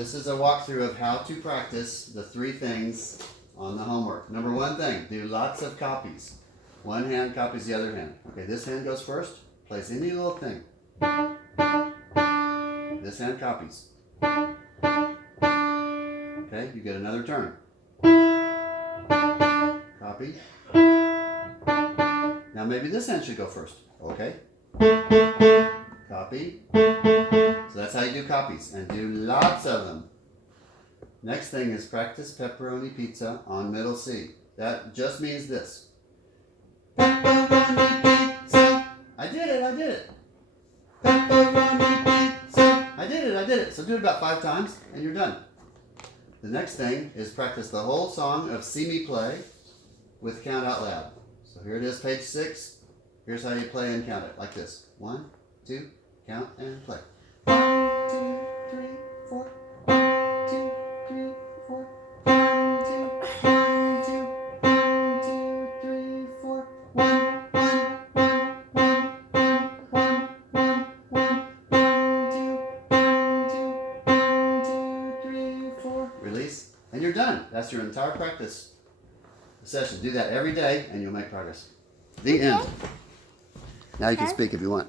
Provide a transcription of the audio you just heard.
This is a walkthrough of how to practice the 3 things on the homework. Number 1 thing, do lots of copies. One hand copies the other hand. Okay, this hand goes first. Place any little thing. This hand copies. Okay, you get another turn. Copy. Now maybe this hand should go first. Okay. Copy. So that's how you do copies, and do lots of them. Next thing is practice pepperoni pizza on middle C. That just means this. Pepperoni pizza. I did it. Pepperoni pizza. I did it. So do it about 5 times and you're done. The next thing is practice the whole song of See Me Play with Count Out Loud. So here it is, page 6. Here's how you play and count it, like this. 1, 2, count and play. 1, 2, 3, 4. 1, 2, 3, 4. 1, 2, 1, 2, 1, 2, 3, 4. 1, 1, 1, 1, 1, 1, 1, 1, 1, 2, 1, 2, 1, 2, 3, 4. Release, and you're done. That's your entire practice session. Do that every day, and you'll make progress. The end. Now you can speak if you want.